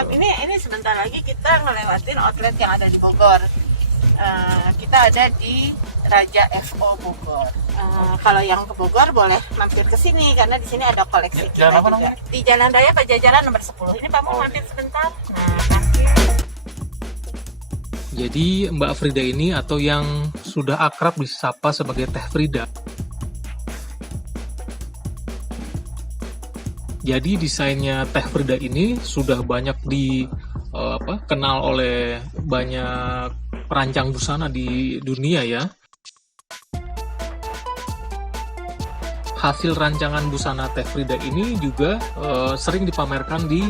Ini sebentar lagi kita ngelewatin outlet yang ada di Bogor. Kita ada di Raja FO Bogor. Kalau yang ke Bogor boleh mampir ke sini karena di sini ada koleksi kita juga. Namanya? Di Jalan Raya Pajajaran nomor 10. Ini Pak mau mampir sebentar. Nah, mampir. Jadi Mbak Frida ini atau yang sudah akrab disapa sebagai Teh Frida. Jadi desainnya Teh Frida ini sudah banyak kenal oleh banyak perancang busana di dunia ya. Hasil rancangan busana Teh Frida ini juga sering dipamerkan di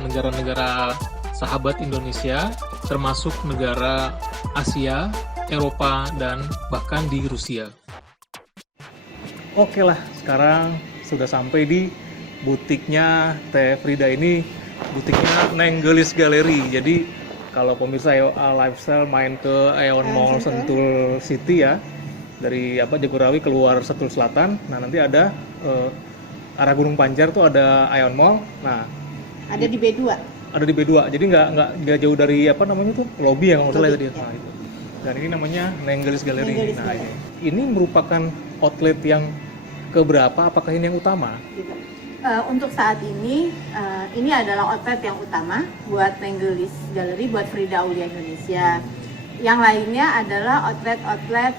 negara-negara sahabat Indonesia, termasuk negara Asia, Eropa, dan bahkan di Rusia. Oke lah, sekarang sudah sampai di butiknya Teh Frida ini, butiknya Nenggelis Gallery. Jadi kalau pemirsa lifestyle main ke Aeon Mall Sentul City ya, dari Jagorawi keluar Sentul Selatan, nah nanti ada arah Gunung Pancar tuh ada Aeon Mall. Nah, ada di B2. Ada di B2. Jadi nggak jauh dari lobby yang salah tadi. Nah, itu. Dan ini namanya Nenggelis Gallery. Nah, ini merupakan outlet yang keberapa? Apakah ini yang utama? Untuk saat ini adalah outlet yang utama buat Nenggelis Gallery, buat Frida Aulia Indonesia. Yang lainnya adalah outlet-outlet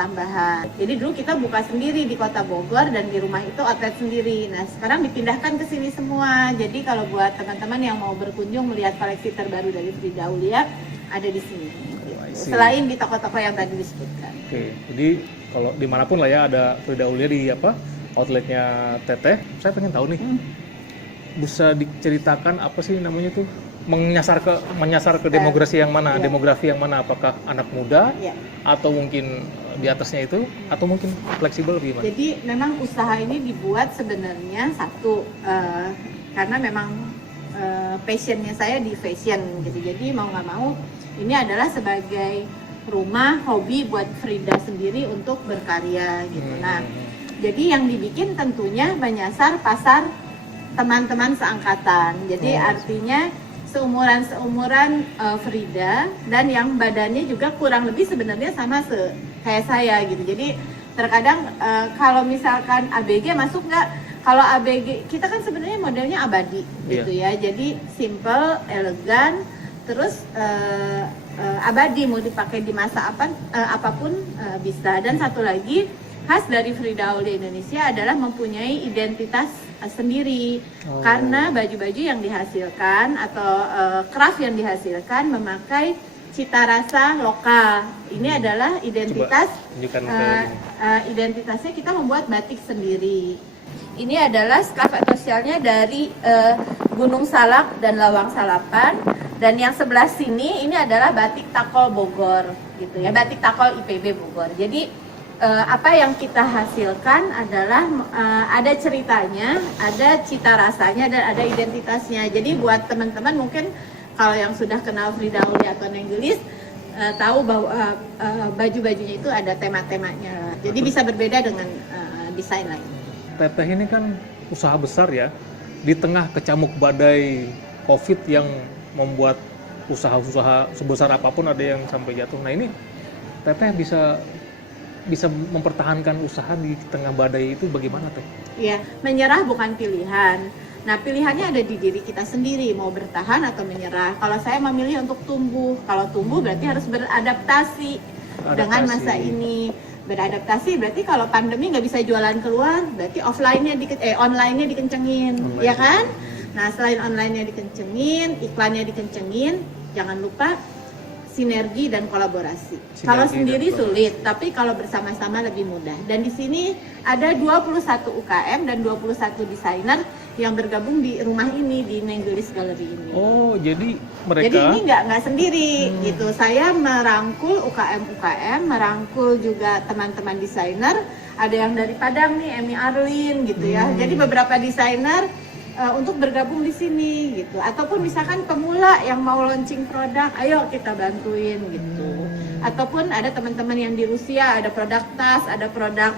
tambahan. Jadi dulu kita buka sendiri di Kota Bogor dan di rumah itu outlet sendiri. Nah sekarang dipindahkan ke sini semua. Jadi kalau buat teman-teman yang mau berkunjung melihat koleksi terbaru dari Frida Aulia ada di sini. Selain di toko-toko yang tadi disebutkan. Oke, jadi kalau dimanapun lah ya ada Frida Aulia di outletnya Teteh. Saya pengen tahu nih, bisa diceritakan apa sih namanya tuh? Menyasar ke demografi yang mana? Iya. Demografi yang mana? Apakah anak muda atau mungkin di atasnya itu atau mungkin fleksibel gimana? Jadi memang usaha ini dibuat sebenarnya karena memang passionnya saya di fashion gitu. Jadi mau nggak mau ini adalah sebagai rumah hobi buat Frida sendiri untuk berkarya gitu. Nah, jadi yang dibikin tentunya menyasar pasar teman-teman seangkatan. Jadi artinya seumuran Frida dan yang badannya juga kurang lebih sebenarnya sama kayak saya gitu. Jadi terkadang kalau misalkan ABG masuk nggak? Kalau ABG kita kan sebenarnya modelnya abadi gitu ya. Jadi simple, elegan, terus abadi mau dipakai di masa apapun bisa. Dan satu lagi khas dari Frida Aulia Indonesia adalah mempunyai identitas sendiri karena baju-baju yang dihasilkan atau craft yang dihasilkan memakai cita rasa lokal. Ini adalah identitas identitasnya kita membuat batik sendiri. Ini adalah scarf atau shellnya dari Gunung Salak dan Lawang Salapan, dan yang sebelah sini ini adalah batik Takol Bogor gitu ya, batik Takol IPB Bogor. Jadi apa yang kita hasilkan adalah ada ceritanya, ada cita rasanya, dan ada identitasnya. Jadi buat teman-teman mungkin kalau yang sudah kenal Frida Aulia atau Nenggelis tahu bahwa baju-bajunya itu ada tema-temanya. Jadi bisa berbeda dengan desain lain. Teteh ini kan usaha besar ya, di tengah kecamuk badai COVID yang membuat usaha-usaha sebesar apapun ada yang sampai jatuh. Nah ini Teteh bisa mempertahankan usaha di tengah badai itu bagaimana Teh? Iya, menyerah bukan pilihan. Nah, pilihannya ada di diri kita sendiri, mau bertahan atau menyerah. Kalau saya memilih untuk tumbuh. Kalau tumbuh berarti harus beradaptasi dengan masa ini. Beradaptasi berarti kalau pandemi nggak bisa jualan keluar, berarti online-nya dikencengin, ya kan? Nah, selain online-nya dikencengin, iklannya dikencengin, jangan lupa sinergi dan kolaborasi. Kalau sendiri sulit, tapi kalau bersama-sama lebih mudah. Dan di sini ada 21 UKM dan 21 desainer yang bergabung di rumah ini, di Nenggelis Gallery ini. Oh, jadi mereka... Jadi ini nggak sendiri gitu. Saya merangkul UKM-UKM, merangkul juga teman-teman desainer. Ada yang dari Padang nih, Emi Arlin gitu ya. Jadi beberapa desainer untuk bergabung di sini gitu, ataupun misalkan pemula yang mau launching produk, ayo kita bantuin gitu. Ataupun ada teman-teman yang di Rusia ada produk tas, ada produk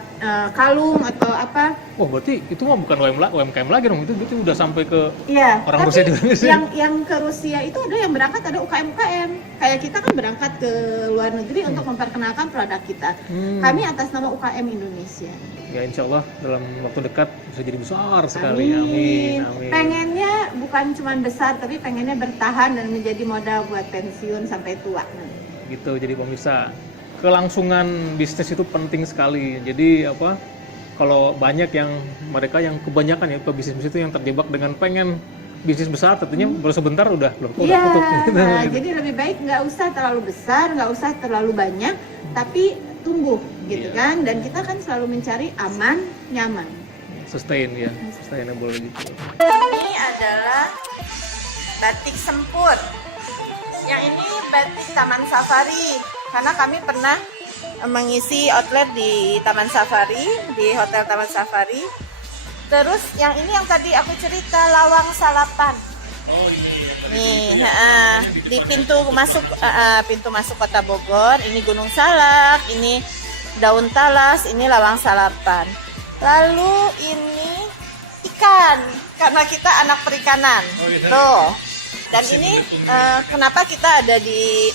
kalung atau apa. Oh, berarti itu mah bukan UMKM lagi dong, itu berarti udah sampai ke Iya, orang tapi Rusia juga. yang ke Rusia itu ada yang berangkat, ada UKM-UKM. Kayak kita kan berangkat ke luar negeri untuk memperkenalkan produk kita. Kami atas nama UKM Indonesia. Ya insya Allah dalam waktu dekat bisa jadi besar sekali. Amin. Amin. Pengennya bukan cuma besar, tapi pengennya bertahan dan menjadi modal buat pensiun sampai tua. Gitu, jadi pemirsa, kelangsungan bisnis itu penting sekali. Jadi apa? Kalau banyak yang mereka yang kebanyakan ya pebisnis itu yang terjebak dengan pengen bisnis besar, tentunya baru sebentar udah tutup. Nah, jadi lebih baik nggak usah terlalu besar, nggak usah terlalu banyak, tapi tumbuh gitu kan. Dan kita kan selalu mencari aman, nyaman. Sustain ya, sustainable gitu. Ini adalah batik sempur. Yang ini batik Taman Safari, karena kami pernah mengisi outlet di Taman Safari, di Hotel Taman Safari. Terus yang ini yang tadi aku cerita, Lawang Salapan. Oh iya. Nih, di pintu masuk Kota Bogor. Ini Gunung Salak, ini Daun Talas, ini Lawang Salapan. Lalu ini ikan, karena kita anak perikanan. Oh, iya. Tuh. Dan ini kenapa kita ada di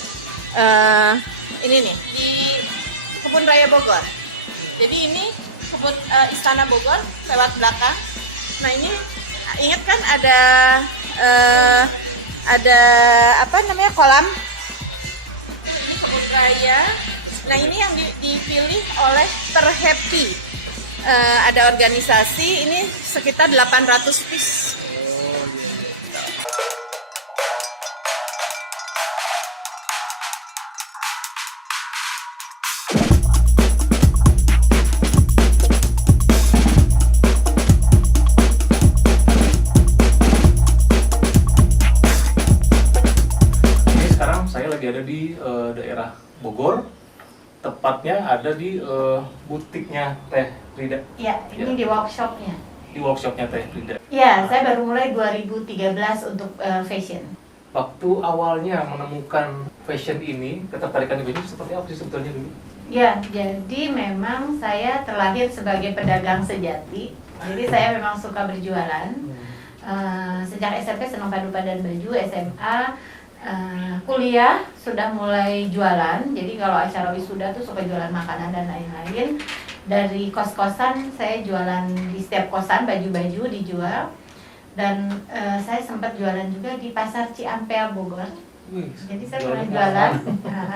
ini nih, di Kebun Raya Bogor. Jadi ini kebun Istana Bogor lewat belakang. Nah ini ingat kan ada apa namanya kolam. Ini Kebun Raya. Nah ini yang dipilih oleh Terhappy. Ada organisasi ini sekitar 800 piece. Ada di daerah Bogor, tepatnya ada di butiknya Teh Frida. Ya, ini di workshopnya. Di workshopnya Teh Frida. Ya, saya baru mulai 2013 untuk fashion. Waktu awalnya menemukan fashion ini, ketertarikan ini seperti apa sih sebetulnya dulu? Ya, jadi memang saya terlahir sebagai pedagang sejati. Jadi saya memang suka berjualan. Sejak SMP senang padu-padan baju, SMA kuliah sudah mulai jualan. Jadi kalau acara wisuda tuh suka jualan makanan dan lain-lain. Dari kos-kosan saya jualan di setiap kosan, baju-baju dijual. Dan saya sempat jualan juga di pasar Ciampea Bogor. Jadi saya pernah jualan.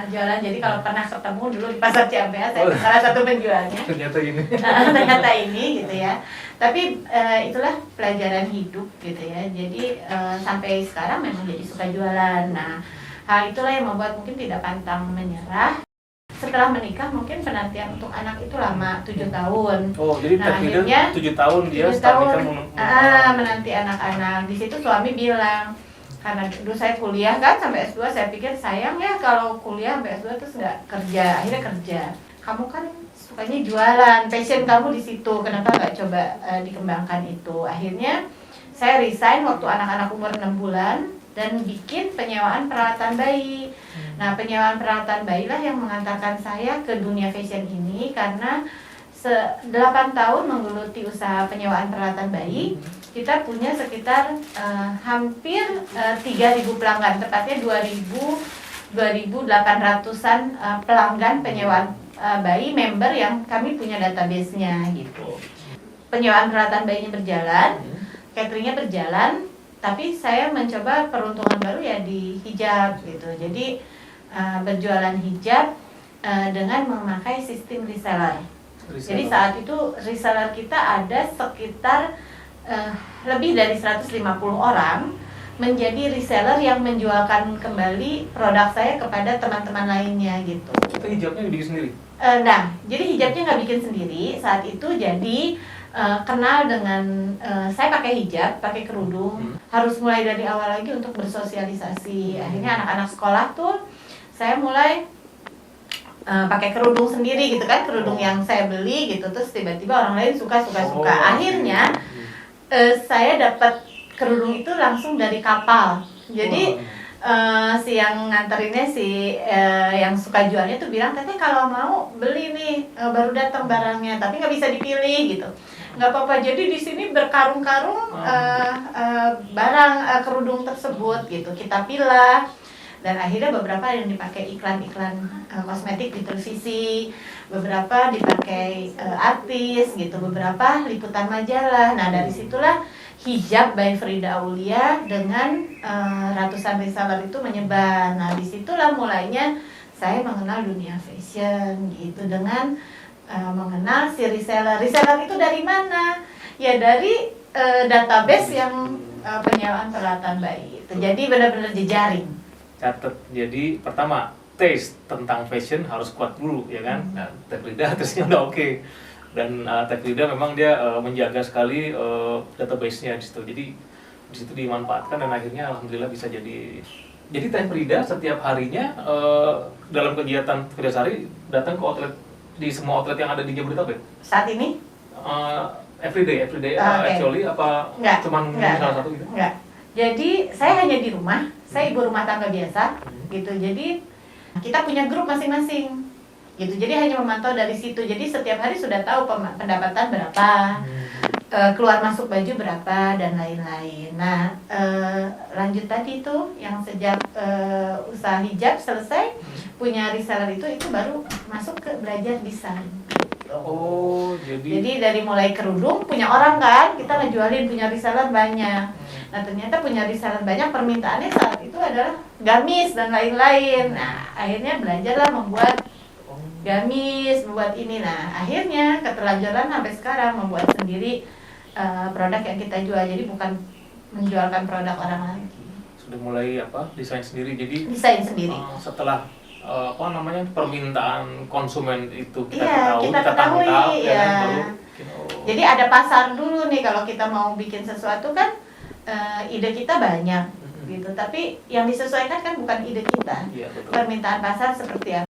Jualan. Jadi kalau pernah ketemu dulu di pasar Ciampea, saya salah satu penjualnya. Ternyata ini. Ternyata ini gitu ya. Tapi itulah pelajaran hidup gitu ya. Jadi sampai sekarang memang jadi suka jualan. Nah, hal itulah yang membuat mungkin tidak pantang menyerah. Setelah menikah mungkin penantian untuk anak itu lama, 7 tahun. Oh, jadi nah, akhirnya 7 tahun dia 7 tahun menanti anak-anak. Di situ suami bilang, karena dulu saya kuliah kan sampai S2, saya pikir sayang ya kalau kuliah sampai S2 terus nggak kerja. Akhirnya kerja. Kamu kan sukanya jualan, passion kamu di situ, kenapa nggak coba dikembangkan itu? Akhirnya saya resign waktu anak-anak umur 6 bulan dan bikin penyewaan peralatan bayi. Nah, penyewaan peralatan bayi lah yang mengantarkan saya ke dunia fashion ini, karena 8 tahun menggeluti usaha penyewaan peralatan bayi, kita punya sekitar hampir 3.000 pelanggan, tepatnya 2.800-an pelanggan penyewaan bayi member yang kami punya database-nya gitu. Penyewaan peralatan bayinya berjalan, cateringnya berjalan, tapi saya mencoba peruntungan baru ya di hijab gitu. Jadi berjualan hijab dengan memakai sistem reseller. Jadi saat itu reseller kita ada sekitar lebih dari 150 orang menjadi reseller yang menjualkan kembali produk saya kepada teman-teman lainnya gitu. Itu hijabnya dibikin sendiri? Nah, jadi hijabnya nggak bikin sendiri saat itu. Jadi kenal dengan saya pakai hijab, pakai kerudung, harus mulai dari awal lagi untuk bersosialisasi. Akhirnya anak-anak sekolah tuh saya mulai pakai kerudung sendiri gitu kan, kerudung yang saya beli gitu, terus tiba-tiba orang lain suka. Akhirnya saya dapat kerudung itu langsung dari kapal. Jadi si yang nganterinnya yang suka jualnya tuh bilang, Teteh kalau mau beli nih, baru datang barangnya, tapi nggak bisa dipilih gitu. Nggak apa-apa, jadi di sini berkarung-karung barang kerudung tersebut gitu, kita pilah. Dan akhirnya beberapa yang dipakai iklan-iklan kosmetik di televisi, beberapa dipakai artis gitu, beberapa liputan majalah. Nah dari situlah Hijab by Frida Aulia dengan ratusan reseller itu menyebar. Nah disitulah mulainya saya mengenal dunia fashion gitu, dengan mengenal si reseller. Reseller itu dari mana? Ya dari database yang penyewaan peralatan bayi itu. Jadi benar-benar jejaring. Catat. Jadi pertama, taste tentang fashion harus kuat dulu, ya kan? Nah, Teh Frida taste-nya udah oke. Dan Teh Frida memang dia menjaga sekali database-nya di situ. Jadi di situ dimanfaatkan dan akhirnya alhamdulillah bisa jadi. Jadi Teh Frida setiap harinya dalam kegiatan Frida Sari datang ke outlet, di semua outlet yang ada di Jabodetabek. Saat ini? Everyday Okay. Actually apa cuman salah satu gitu? Enggak. Jadi saya hanya di rumah, saya ibu rumah tangga biasa gitu. Jadi kita punya grup masing-masing gitu. Jadi hanya memantau dari situ. Jadi setiap hari sudah tahu pendapatan berapa, keluar masuk baju berapa dan lain-lain. Nah, lanjut tadi tuh yang sejak usaha hijab selesai, punya reseller itu baru masuk ke belajar desain. Oh, jadi dari mulai kerudung punya orang kan, kita ngejualin, punya reseller banyak. Nah ternyata punya reseller banyak, permintaannya saat itu adalah gamis dan lain-lain. Nah akhirnya belajarlah membuat gamis, membuat ini. Nah akhirnya keterlanjuran sampai sekarang membuat sendiri produk yang kita jual. Jadi bukan menjualkan produk orang lagi. Sudah mulai desain sendiri. Jadi desain sendiri. Setelah permintaan konsumen itu kita ketahui, tangkap, ya. Kan, baru Jadi ada pasar dulu nih kalau kita mau bikin sesuatu kan, ide kita banyak gitu, tapi yang disesuaikan kan bukan ide kita, iya, betul. permintaan pasar seperti apa.